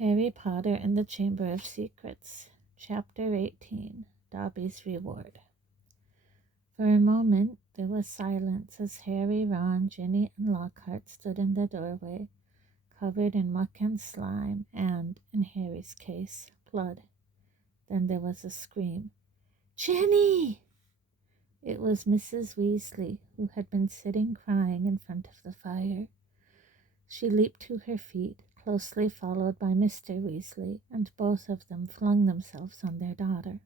Harry Potter and the Chamber of Secrets, Chapter 18, Dobby's Reward. For a moment there was silence as Harry, Ron, Ginny, and Lockhart stood in the doorway, covered in muck and slime and, in Harry's case, blood. Then there was a scream. "Ginny!" It was Mrs. Weasley, who had been sitting crying in front of the fire. She leaped to her feet, closely followed by Mr. Weasley, and both of them flung themselves on their daughter.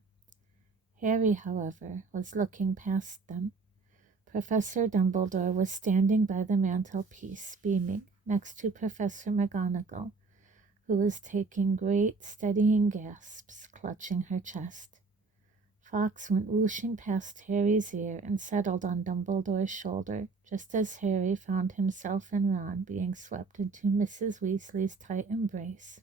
Harry, however, was looking past them. Professor Dumbledore was standing by the mantelpiece, beaming, next to Professor McGonagall, who was taking great, steadying gasps, clutching her chest. Fox went whooshing past Harry's ear and settled on Dumbledore's shoulder, just as Harry found himself and Ron being swept into Mrs. Weasley's tight embrace.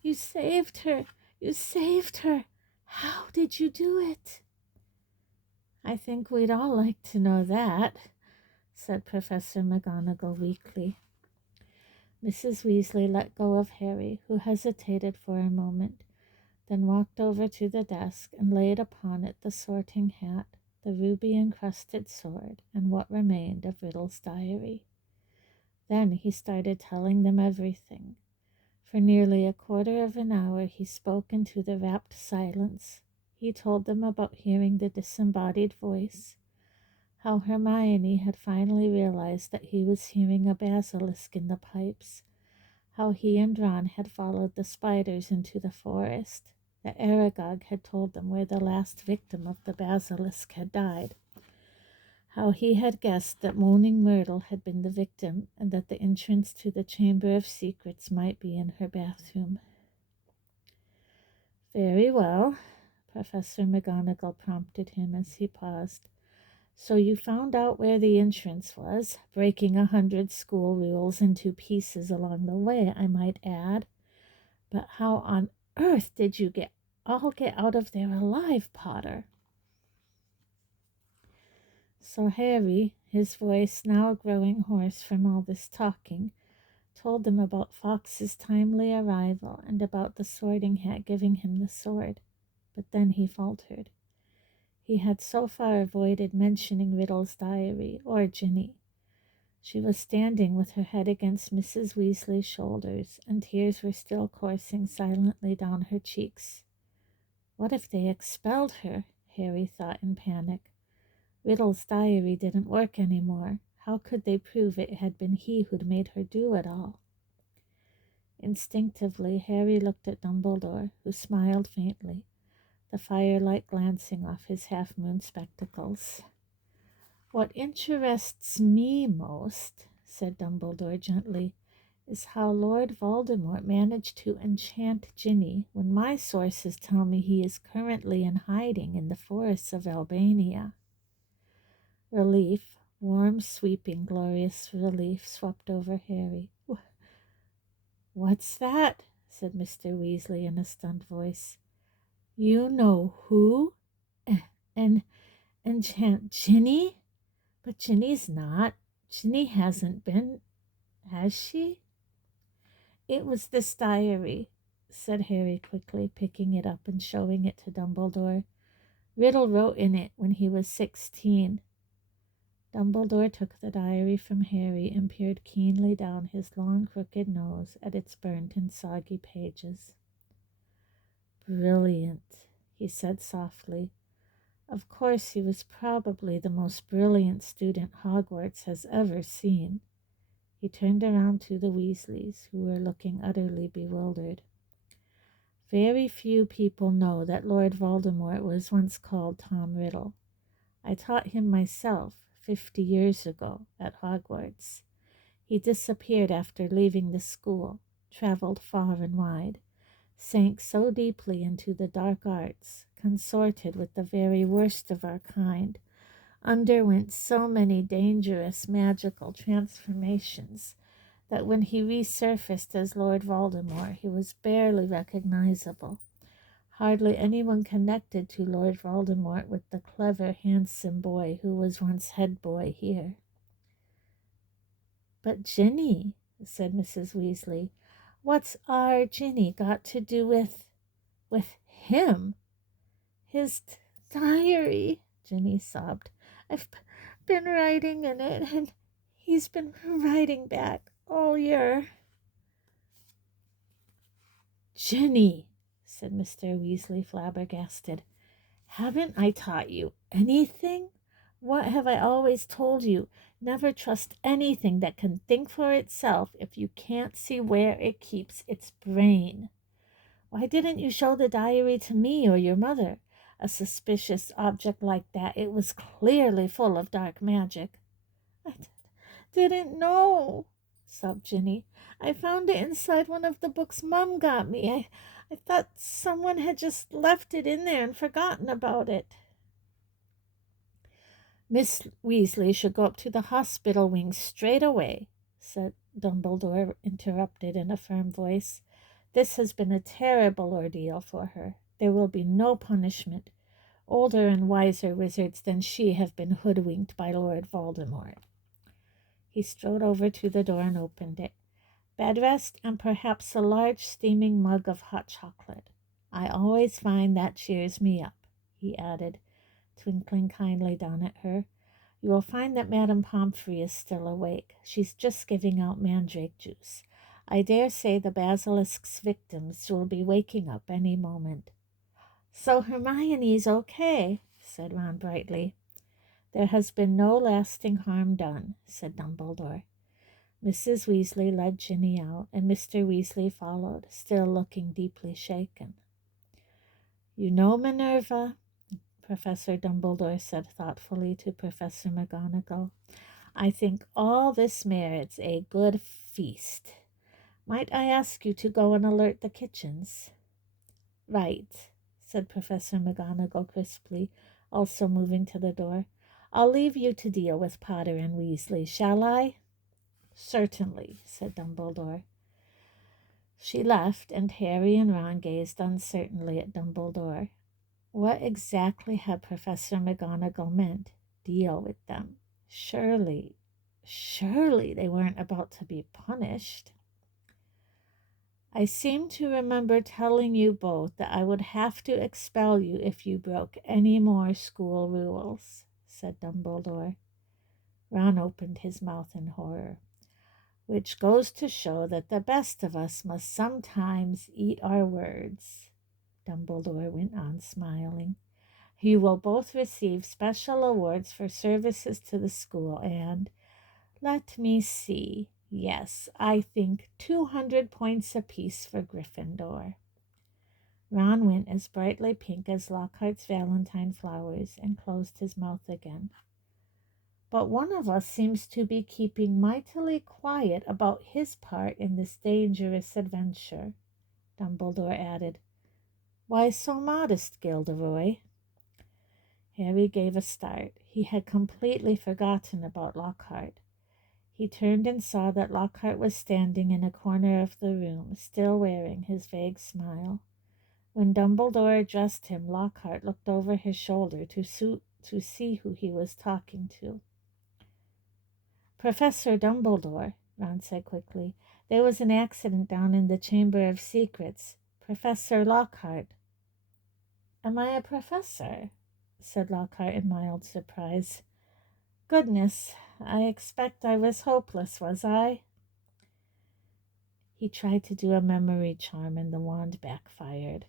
"You saved her! You saved her! How did you do it?" "I think we'd all like to know that," said Professor McGonagall weakly. Mrs. Weasley let go of Harry, who hesitated for a moment, then walked over to the desk and laid upon it the sorting hat, the ruby-encrusted sword, and what remained of Riddle's diary. Then he started telling them everything. For nearly a quarter of an hour he spoke into the rapt silence. He told them about hearing the disembodied voice, how Hermione had finally realized that he was hearing a basilisk in the pipes, how he and Ron had followed the spiders into the forest, that Aragog had told them where the last victim of the basilisk had died, how he had guessed that Moaning Myrtle had been the victim, and that the entrance to the Chamber of Secrets might be in her bathroom. "Very well," Professor McGonagall prompted him as he paused. "So you found out where the entrance was, breaking 100 school rules into pieces along the way, I might add. But how on earth did you all get out of there alive, Potter?" So Harry, his voice now growing hoarse from all this talking, told them about Fox's timely arrival and about the sorting hat giving him the sword. But then he faltered. He had so far avoided mentioning Riddle's diary or Ginny. She was standing with her head against Mrs. Weasley's shoulders, and tears were still coursing silently down her cheeks. What if they expelled her? Harry thought in panic. Riddle's diary didn't work anymore. How could they prove it had been he who'd made her do it all? Instinctively, Harry looked at Dumbledore, who smiled faintly, the firelight glancing off his half-moon spectacles. "What interests me most," said Dumbledore gently, "is how Lord Voldemort managed to enchant Ginny when my sources tell me he is currently in hiding in the forests of Albania." Relief, warm, sweeping, glorious relief swept over Harry. "What's that?" said Mr. Weasley in a stunned voice. "You know who? And enchant Ginny? But Ginny's not. Ginny hasn't been, has she?" "It was this diary," said Harry quickly, picking it up and showing it to Dumbledore. "Riddle wrote in it when he was 16. Dumbledore took the diary from Harry and peered keenly down his long, crooked nose at its burnt and soggy pages. "Brilliant," he said softly. Of course he was probably the most brilliant student Hogwarts has ever seen. He turned around to the Weasleys, who were looking utterly bewildered. "Very few people know that Lord Voldemort was once called Tom Riddle. I taught him myself 50 years ago at Hogwarts. He disappeared after leaving the school, traveled far and wide, sank so deeply into the dark arts, consorted with the very worst of our kind, underwent so many dangerous magical transformations that when he resurfaced as Lord Voldemort, he was barely recognizable. Hardly anyone connected to Lord Voldemort with the clever, handsome boy who was once head boy here." "But Ginny," said Mrs. Weasley, What's our Ginny got to do with him? His diary, Ginny sobbed. I've been writing in it, and he's been writing back all year. Ginny, said Mr. Weasley, flabbergasted. Haven't I taught you anything? What have I always told you? Never trust anything that can think for itself if you can't see where it keeps its brain. Why didn't you show the diary to me or your mother? A suspicious object like that, it was clearly full of dark magic. I didn't know, sobbed Ginny. I found it inside one of the books Mum got me. I thought someone had just left it in there and forgotten about it. Miss Weasley should go up to the hospital wing straight away, said Dumbledore, interrupted in a firm voice. This has been a terrible ordeal for her. There will be no punishment. Older and wiser wizards than she have been hoodwinked by Lord Voldemort. He strode over to the door and opened it. Bed rest and perhaps a large steaming mug of hot chocolate. I always find that cheers me up, he added, twinkling kindly down at her. You will find that Madame Pomfrey is still awake. She's just giving out mandrake juice. I dare say the basilisk's victims will be waking up any moment. So Hermione's okay, said Ron brightly. There has been no lasting harm done, said Dumbledore. Mrs. Weasley led Ginny out, and Mr. Weasley followed, still looking deeply shaken. You know, Minerva, Professor Dumbledore said thoughtfully to Professor McGonagall, I think all this merits a good feast. Might I ask you to go and alert the kitchens? Right, said Professor McGonagall crisply, also moving to the door. I'll leave you to deal with Potter and Weasley, shall I? Certainly, said Dumbledore. She left, and Harry and Ron gazed uncertainly at Dumbledore. What exactly had Professor McGonagall meant? Deal with them. Surely they weren't about to be punished. I seem to remember telling you both that I would have to expel you if you broke any more school rules, said Dumbledore. Ron opened his mouth in horror. Which goes to show that the best of us must sometimes eat our words, Dumbledore went on, smiling. You will both receive special awards for services to the school and, let me see, yes, I think 200 points apiece for Gryffindor. Ron went as brightly pink as Lockhart's Valentine flowers and closed his mouth again. But one of us seems to be keeping mightily quiet about his part in this dangerous adventure, Dumbledore added. Why so modest, Gilderoy? Harry gave a start. He had completely forgotten about Lockhart. He turned and saw that Lockhart was standing in a corner of the room, still wearing his vague smile. When Dumbledore addressed him, Lockhart looked over his shoulder to see who he was talking to. Professor Dumbledore, Ron said quickly. There was an accident down in the Chamber of Secrets. Professor Lockhart. Am I a professor? Said Lockhart in mild surprise. Goodness, I expect I was hopeless, was I? He tried to do a memory charm and the wand backfired,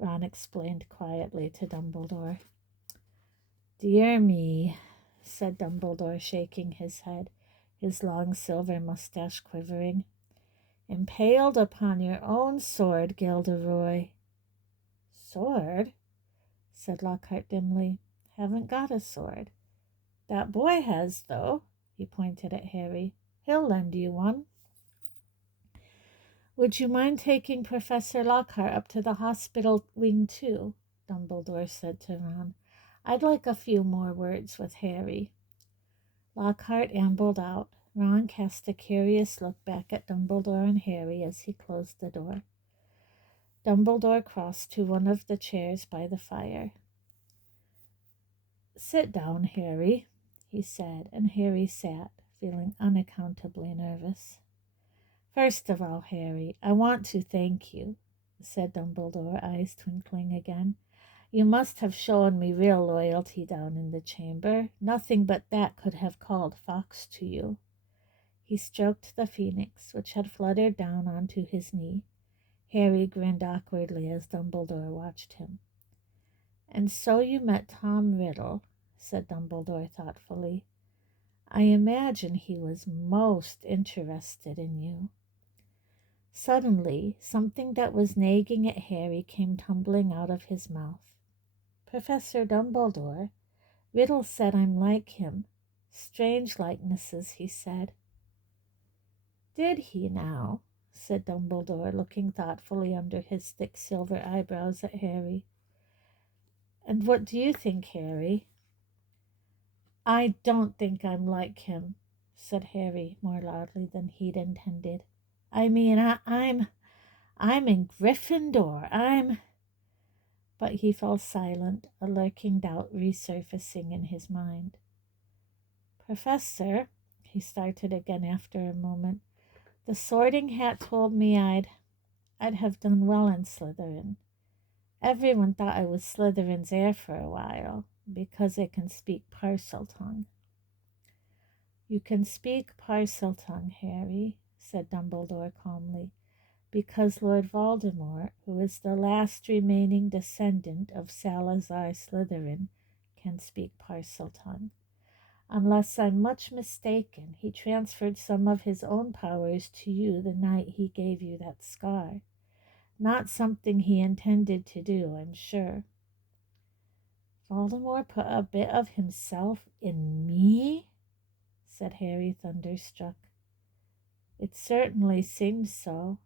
Ron explained quietly to Dumbledore. Dear me, said Dumbledore, shaking his head, his long silver mustache quivering. Impaled upon your own sword, Gilderoy. Sword? Said Lockhart dimly. Haven't got a sword. That boy has, though, he pointed at Harry. He'll lend you one. Would you mind taking Professor Lockhart up to the hospital wing, too? Dumbledore said to Ron. I'd like a few more words with Harry. Lockhart ambled out. Ron cast a curious look back at Dumbledore and Harry as he closed the door. Dumbledore crossed to one of the chairs by the fire. Sit down, Harry, he said, and Harry sat, feeling unaccountably nervous. First of all, Harry, I want to thank you, said Dumbledore, eyes twinkling again. You must have shown me real loyalty down in the chamber. Nothing but that could have called Fawkes to you. He stroked the phoenix, which had fluttered down onto his knee. Harry grinned awkwardly as Dumbledore watched him. And so you met Tom Riddle, said Dumbledore thoughtfully. I imagine he was most interested in you. Suddenly, something that was nagging at Harry came tumbling out of his mouth. Professor Dumbledore, Riddle said I'm like him. Strange likenesses, he said. Did he now? Said Dumbledore, looking thoughtfully under his thick silver eyebrows at Harry. And what do you think, Harry? I don't think I'm like him, said Harry more loudly than he'd intended. I mean, I'm in Gryffindor. But he fell silent, a lurking doubt resurfacing in his mind. Professor, he started again after a moment, the Sorting Hat told me I'd have done well in Slytherin. Everyone thought I was Slytherin's heir for a while, because I can speak Parseltongue. You can speak Parseltongue, Harry, said Dumbledore calmly, because Lord Voldemort, who is the last remaining descendant of Salazar Slytherin, can speak Parseltongue. Unless I'm much mistaken, he transferred some of his own powers to you the night he gave you that scar. Not something he intended to do, I'm sure. Voldemort put a bit of himself in me? Said Harry, thunderstruck. It certainly seems so.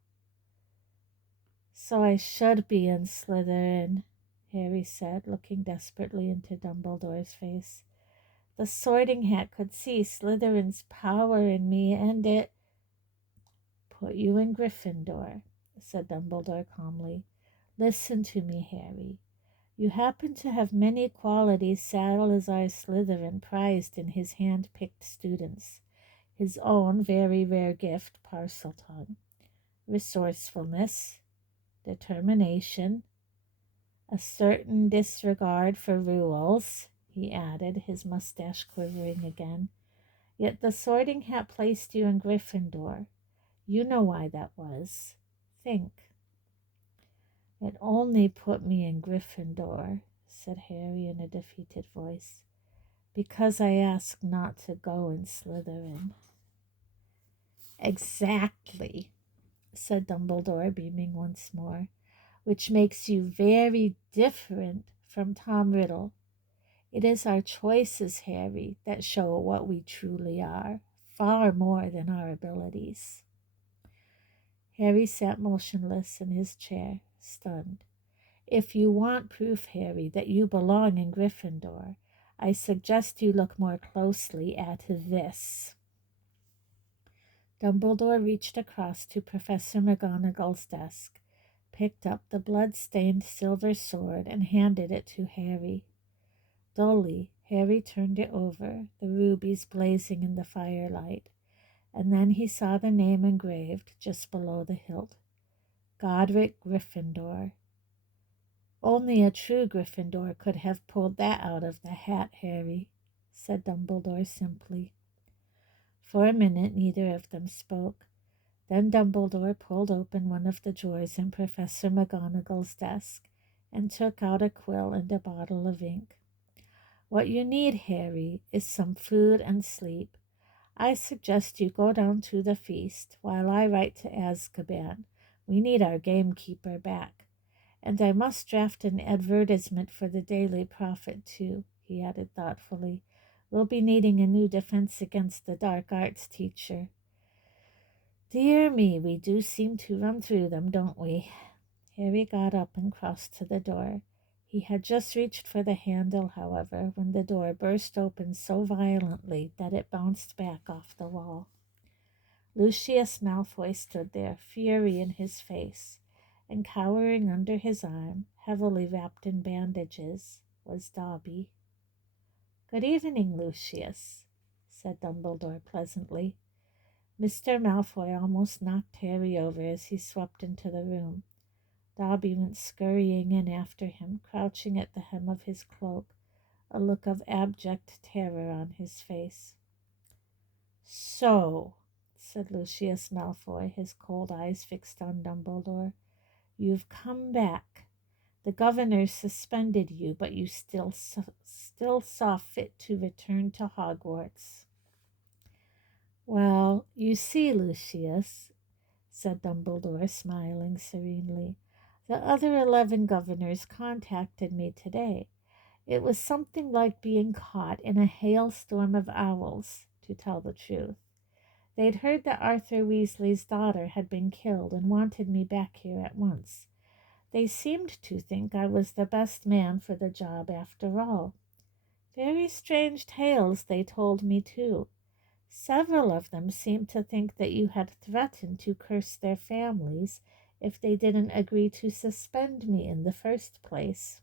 So I should be in Slytherin, Harry said, looking desperately into Dumbledore's face. The Sorting Hat could see Slytherin's power in me, and it put you in Gryffindor, said Dumbledore calmly. Listen to me, Harry. You happen to have many qualities Salazar Slytherin prized in his hand-picked students. His own very rare gift, Parseltongue, resourcefulness, determination, a certain disregard for rules, he added, his mustache quivering again. Yet the Sorting Hat placed you in Gryffindor. You know why that was. Think. It only put me in Gryffindor, said Harry in a defeated voice, because I asked not to go in Slytherin. Exactly, said Dumbledore, beaming once more, which makes you very different from Tom Riddle. It is our choices, Harry, that show what we truly are, far more than our abilities. Harry sat motionless in his chair, stunned. If you want proof, Harry, that you belong in Gryffindor, I suggest you look more closely at this. Dumbledore reached across to Professor McGonagall's desk, picked up the blood-stained silver sword, and handed it to Harry. Dully, Harry turned it over, the rubies blazing in the firelight, and then he saw the name engraved just below the hilt. Godric Gryffindor. Only a true Gryffindor could have pulled that out of the hat, Harry, said Dumbledore simply. For a minute neither of them spoke. Then Dumbledore pulled open one of the drawers in Professor McGonagall's desk and took out a quill and a bottle of ink. What you need, Harry, is some food and sleep. I suggest you go down to the feast while I write to Azkaban. We need our gamekeeper back. And I must draft an advertisement for the Daily Prophet, too, he added thoughtfully. We'll be needing a new defense against the dark arts teacher. Dear me, we do seem to run through them, don't we? Harry got up and crossed to the door. He had just reached for the handle, however, when the door burst open so violently that it bounced back off the wall. Lucius Malfoy stood there, fury in his face, and cowering under his arm, heavily wrapped in bandages, was Dobby. Good evening, Lucius, said Dumbledore pleasantly. Mr. Malfoy almost knocked Harry over as he swept into the room. Dobby went scurrying in after him, crouching at the hem of his cloak, a look of abject terror on his face. "So," said Lucius Malfoy, his cold eyes fixed on Dumbledore, "you've come back. The governor suspended you, but you still saw fit to return to Hogwarts." "Well, you see, Lucius," said Dumbledore, smiling serenely, "the other 11 governors contacted me today. It was something like being caught in a hailstorm of owls, to tell the truth. They'd heard that Arthur Weasley's daughter had been killed and wanted me back here at once. They seemed to think I was the best man for the job after all. Very strange tales they told me, too. Several of them seemed to think that you had threatened to curse their families if they didn't agree to suspend me in the first place."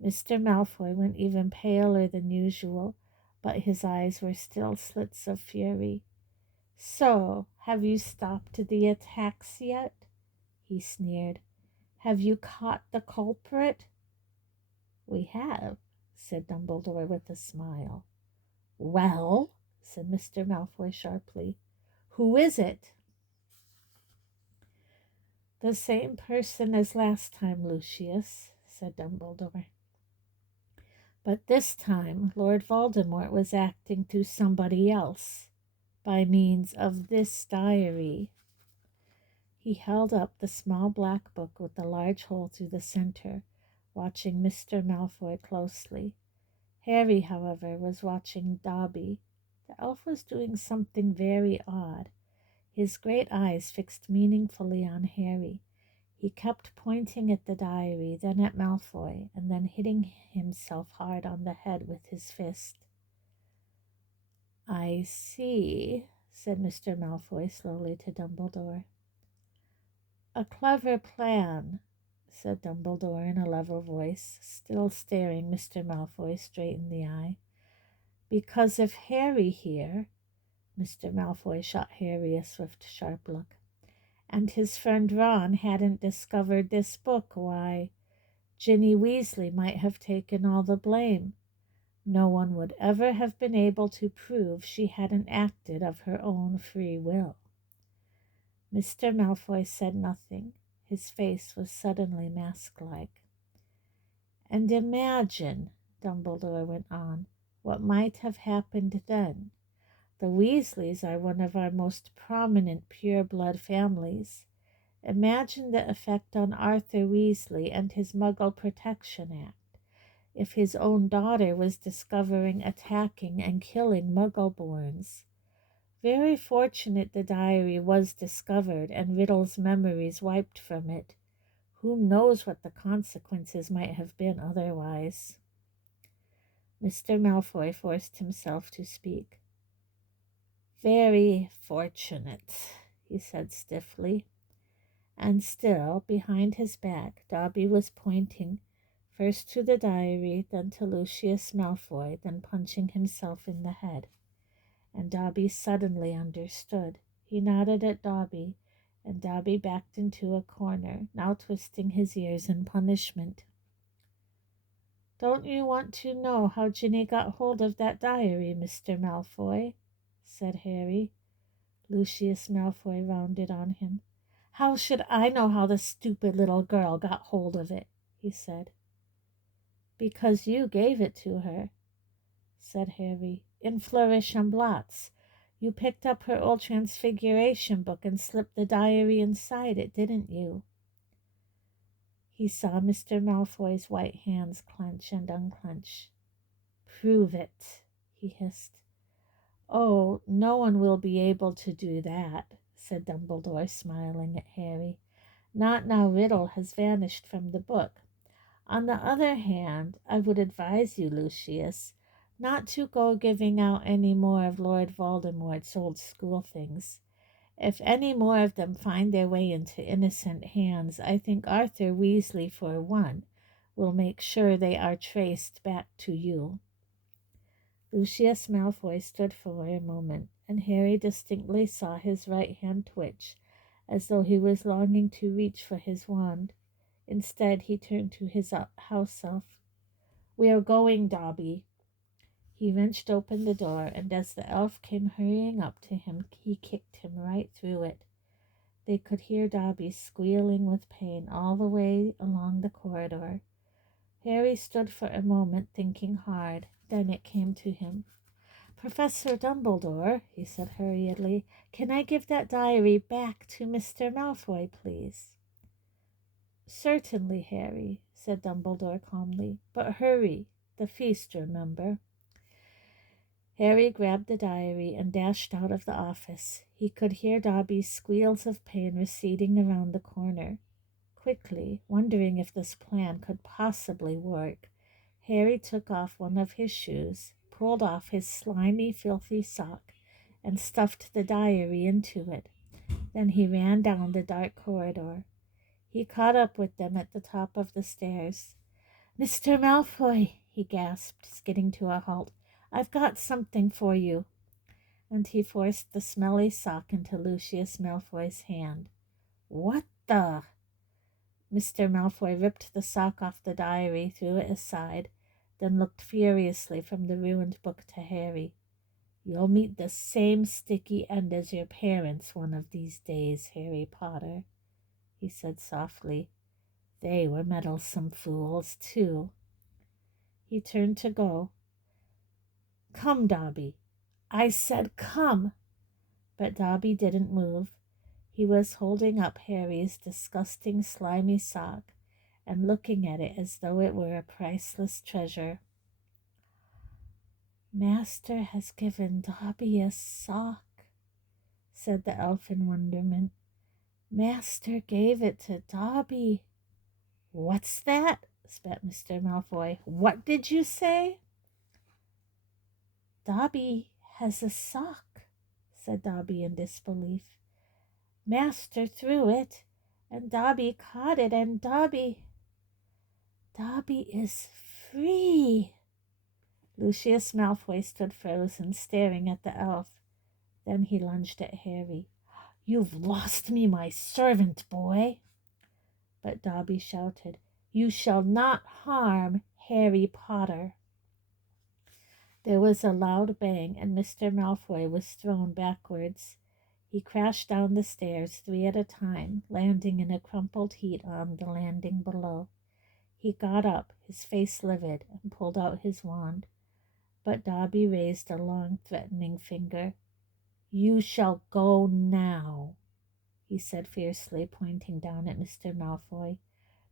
Mr. Malfoy went even paler than usual, but his eyes were still slits of fury. "So, have you stopped the attacks yet?" he sneered. "Have you caught the culprit?" "We have," said Dumbledore with a smile. "Well," said Mr. Malfoy sharply, "who is it?" "The same person as last time, Lucius," said Dumbledore. "But this time Lord Voldemort was acting through somebody else, by means of this diary." He held up the small black book with the large hole through the center, watching Mr. Malfoy closely. Harry, however, was watching Dobby. The elf was doing something very odd. His great eyes fixed meaningfully on Harry. He kept pointing at the diary, then at Malfoy, and then hitting himself hard on the head with his fist. "I see," said Mr. Malfoy slowly to Dumbledore. "A clever plan," said Dumbledore in a level voice, still staring Mr. Malfoy straight in the eye. "Because if Harry here," Mr. Malfoy shot Harry a swift, sharp look, "and his friend Ron hadn't discovered this book, why, Ginny Weasley might have taken all the blame. No one would ever have been able to prove she hadn't acted of her own free will." Mr. Malfoy said nothing. His face was suddenly mask-like. "And imagine," Dumbledore went on, "what might have happened then. The Weasleys are one of our most prominent pure-blood families. Imagine the effect on Arthur Weasley and his Muggle Protection Act if his own daughter was discovering, attacking, and killing Muggle-borns. Very fortunate the diary was discovered and Riddle's memories wiped from it. Who knows what the consequences might have been otherwise?" Mr. Malfoy forced himself to speak. "Very fortunate," he said stiffly. And still, behind his back, Dobby was pointing, first to the diary, then to Lucius Malfoy, then punching himself in the head. And Dobby suddenly understood. He nodded at Dobby, and Dobby backed into a corner, now twisting his ears in punishment. "Don't you want to know how Ginny got hold of that diary, Mr. Malfoy?" said Harry. Lucius Malfoy rounded on him. "How should I know how the stupid little girl got hold of it?" he said. "Because you gave it to her," said Harry, "in Flourish and Blots. You picked up her old Transfiguration book and slipped the diary inside it, didn't you?" He saw Mr. Malfoy's white hands clench and unclench. "Prove it," he hissed. "Oh, no one will be able to do that," said Dumbledore, smiling at Harry. "Not now Riddle has vanished from the book. On the other hand, I would advise you, Lucius, not to go giving out any more of Lord Voldemort's old school things. If any more of them find their way into innocent hands, I think Arthur Weasley, for one, will make sure they are traced back to you." Lucius Malfoy stood for a moment and Harry distinctly saw his right hand twitch, as though he was longing to reach for his wand. Instead, he turned to his house elf. "We are going, Dobby." He wrenched open the door, and as the elf came hurrying up to him, he kicked him right through it. They could hear Dobby squealing with pain all the way along the corridor. Harry stood for a moment thinking hard. Then it came to him. "Professor Dumbledore," he said hurriedly, "can I give that diary back to Mr. Malfoy, please?" "Certainly, Harry," said Dumbledore calmly. "But hurry. The feast, remember." Harry grabbed the diary and dashed out of the office. He could hear Dobby's squeals of pain receding around the corner. Quickly, wondering if this plan could possibly work, Harry took off one of his shoes, pulled off his slimy, filthy sock, and stuffed the diary into it. Then he ran down the dark corridor. He caught up with them at the top of the stairs. "Mr. Malfoy," he gasped, skidding to a halt, "I've got something for you." And he forced the smelly sock into Lucius Malfoy's hand. "What the?" Mr. Malfoy ripped the sock off the diary, threw it aside, then looked furiously from the ruined book to Harry. "You'll meet the same sticky end as your parents one of these days, Harry Potter," he said softly. "They were meddlesome fools, too." He turned to go. "Come, Dobby." "I said come." But Dobby didn't move. He was holding up Harry's disgusting, slimy sock and looking at it as though it were a priceless treasure. "Master has given Dobby a sock," said the elf in wonderment. "Master gave it to Dobby." "What's that?" spat Mr. Malfoy. "What did you say?" "Dobby has a sock," said Dobby in disbelief. "Master threw it, and Dobby caught it, and Dobby is free." Lucius Malfoy stood frozen, staring at the elf. Then he lunged at Harry. "You've lost me my servant, boy." But Dobby shouted, "You shall not harm Harry Potter." There was a loud bang, and Mr. Malfoy was thrown backwards. He crashed down the stairs 3 at a time, landing in a crumpled heap on the landing below. He got up, his face livid, and pulled out his wand. But Dobby raised a long, threatening finger. "You shall go now," he said fiercely, pointing down at Mr. Malfoy.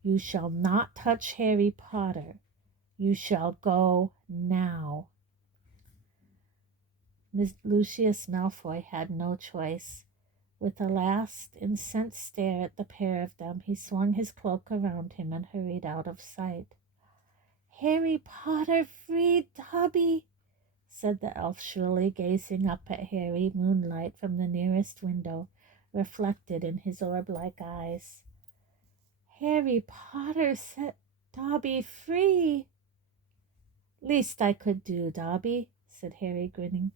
"You shall not touch Harry Potter. You shall go now." Lucius Malfoy had no choice. With a last incensed stare at the pair of them, he swung his cloak around him and hurried out of sight. "Harry Potter freed Dobby," said the elf shrilly, gazing up at Harry, moonlight from the nearest window reflected in his orb-like eyes. "Harry Potter set Dobby free." "Least I could do, Dobby," said Harry, grinning.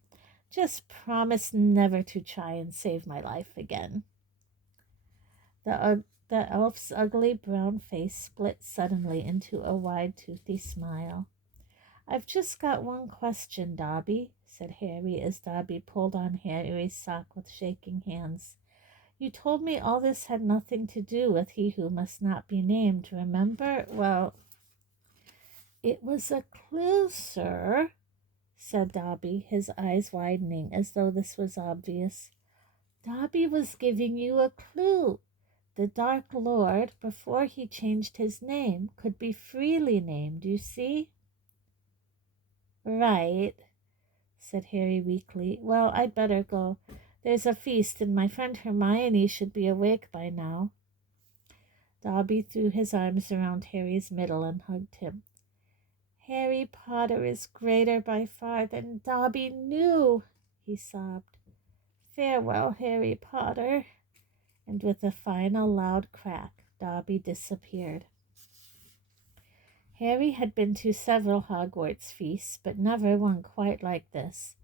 "Just promise never to try and save my life again." The elf's ugly brown face split suddenly into a wide, toothy smile. "I've just got one question, Dobby," said Harry as Dobby pulled on Harry's sock with shaking hands. "You told me all this had nothing to do with He Who Must Not Be Named, remember? Well, it was a clue, sir," said Dobby, his eyes widening as though this was obvious. "Dobby was giving you a clue. The Dark Lord, before he changed his name, could be freely named, you see?" "Right," said Harry weakly. "Well, I'd better go. There's a feast, and my friend Hermione should be awake by now." Dobby threw his arms around Harry's middle and hugged him. "Harry Potter is greater by far than Dobby knew," he sobbed. "Farewell, Harry Potter." And with a final loud crack, Dobby disappeared. Harry had been to several Hogwarts feasts, but never one quite like this.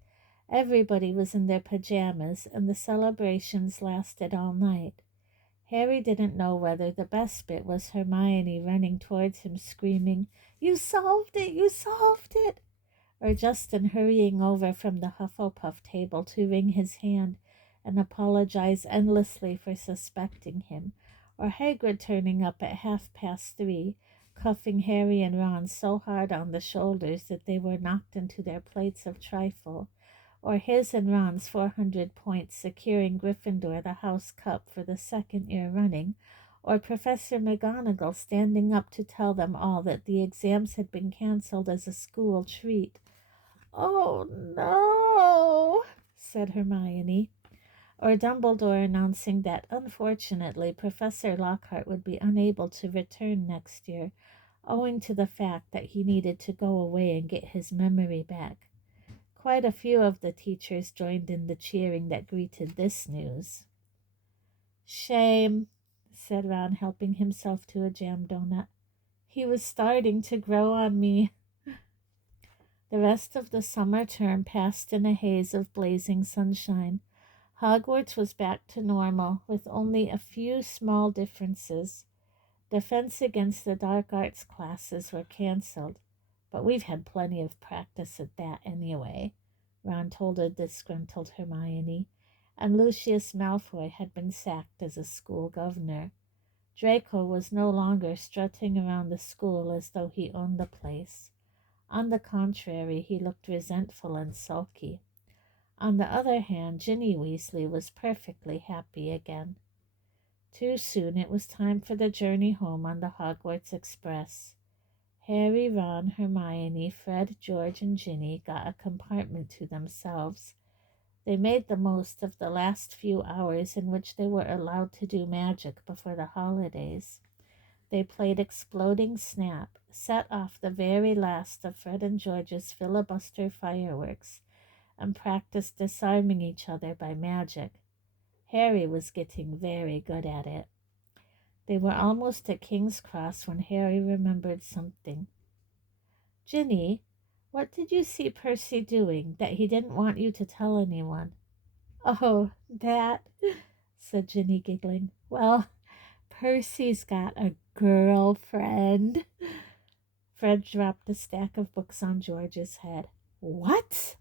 Everybody was in their pajamas, and the celebrations lasted all night. Harry didn't know whether the best bit was Hermione running towards him screaming, "You solved it! You solved it!" or Justin hurrying over from the Hufflepuff table to wring his hand and apologize endlessly for suspecting him, or Hagrid turning up at 3:30, cuffing Harry and Ron so hard on the shoulders that they were knocked into their plates of trifle, or his and Ron's 400 points securing Gryffindor the House Cup for the second year running, or Professor McGonagall standing up to tell them all that the exams had been cancelled as a school treat. "Oh, no," said Hermione. Or Dumbledore announcing that, unfortunately, Professor Lockhart would be unable to return next year, owing to the fact that he needed to go away and get his memory back. Quite a few of the teachers joined in the cheering that greeted this news. "Shame," said Ron, helping himself to a jam donut. "He was starting to grow on me." The rest of the summer term passed in a haze of blazing sunshine. Hogwarts was back to normal, with only a few small differences. Defense against the dark arts classes were cancelled, but we've had plenty of practice at that anyway, Ron told a disgruntled Hermione, and Lucius Malfoy had been sacked as a school governor. Draco was no longer strutting around the school as though he owned the place. On the contrary, he looked resentful and sulky. On the other hand, Ginny Weasley was perfectly happy again. Too soon it was time for the journey home on the Hogwarts Express. Harry, Ron, Hermione, Fred, George, and Ginny got a compartment to themselves. They made the most of the last few hours in which they were allowed to do magic before the holidays. They played Exploding Snap, set off the very last of Fred and George's filibuster fireworks, and practiced disarming each other by magic. Harry was getting very good at it. They were almost at King's Cross when Harry remembered something. "Ginny, what did you see Percy doing that he didn't want you to tell anyone?" "Oh, that," said Ginny, giggling. "Well, Percy's got a girlfriend." Fred dropped a stack of books on George's head. "What?"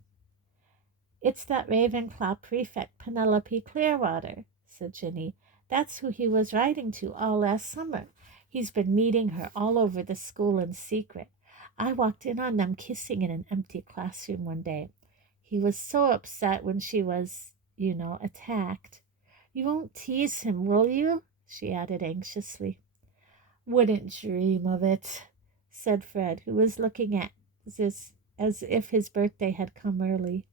"It's that Ravenclaw prefect Penelope Clearwater," said Ginny. "That's who he was writing to all last summer. He's been meeting her all over the school in secret. I walked in on them kissing in an empty classroom one day. He was so upset when she was, attacked. You won't tease him, will you?" she added anxiously. "Wouldn't dream of it," said Fred, who was looking at this as if his birthday had come early.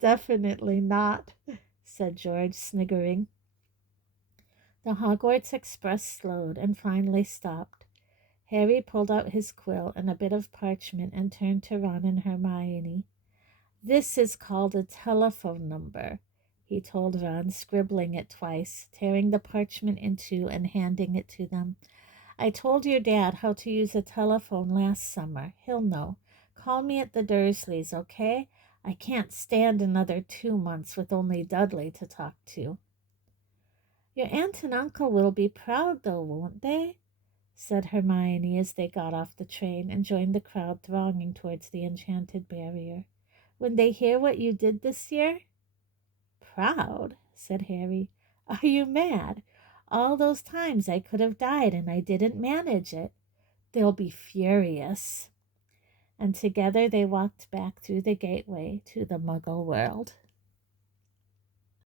"Definitely not," said George, sniggering. The Hogwarts Express slowed and finally stopped. Harry pulled out his quill and a bit of parchment and turned to Ron and Hermione. "This is called a telephone number," he told Ron, scribbling it twice, tearing the parchment in two and handing it to them. "I told your dad how to use a telephone last summer. He'll know. Call me at the Dursleys, okay? I can't stand another 2 months with only Dudley to talk to." "Your aunt and uncle will be proud, though, won't they?" said Hermione as they got off the train and joined the crowd thronging towards the enchanted barrier. "When they hear what you did this year?" "Proud?" said Harry. "Are you mad? All those times I could have died and I didn't manage it. They'll be furious." And together they walked back through the gateway to the Muggle world.